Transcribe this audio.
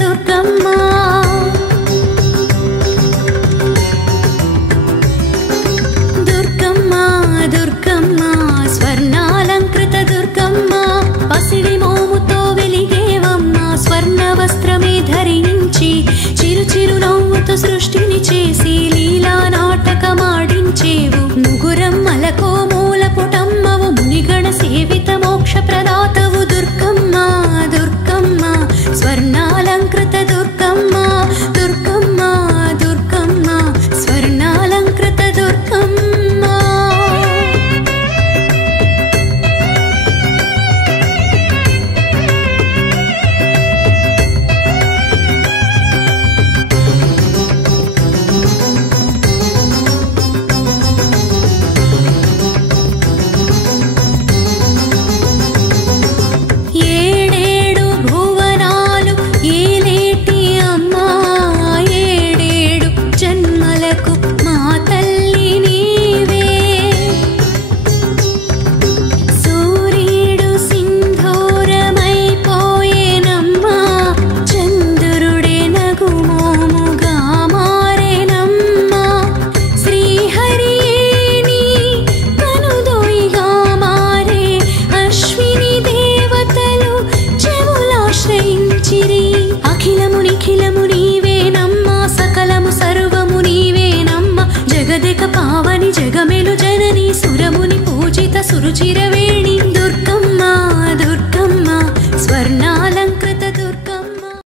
దుర్గమ్మ దుర్గమ్మ దుర్గమ్మ స్వర్ణాలంకృత దుర్గమ్మ పసిడి మోముతో వెలిగేవమ్మ స్వర్ణ వస్త్రమే ధరించి చిరు చిరు నవ్వుతో సృష్టిని చేసి లీలా నాటకమాడించేవు ముగురమ్మలకు మూల పుటమ్మవు మునిగణ సేవిత మోక్ష ప్రదాతవు దుర్గమ్మ దుర్గమ్మ స్వర్ణాలంకృత దుర్గమ్మ దుర్గమ్మ దుర్గమ్మ స్వర్ణాలంకృత దుర్గమ్మ పావని జగమెలు జనని సురముని పూజిత సురుచిరవేణి దుర్గమ్మ దుర్గమ్మ స్వర్ణ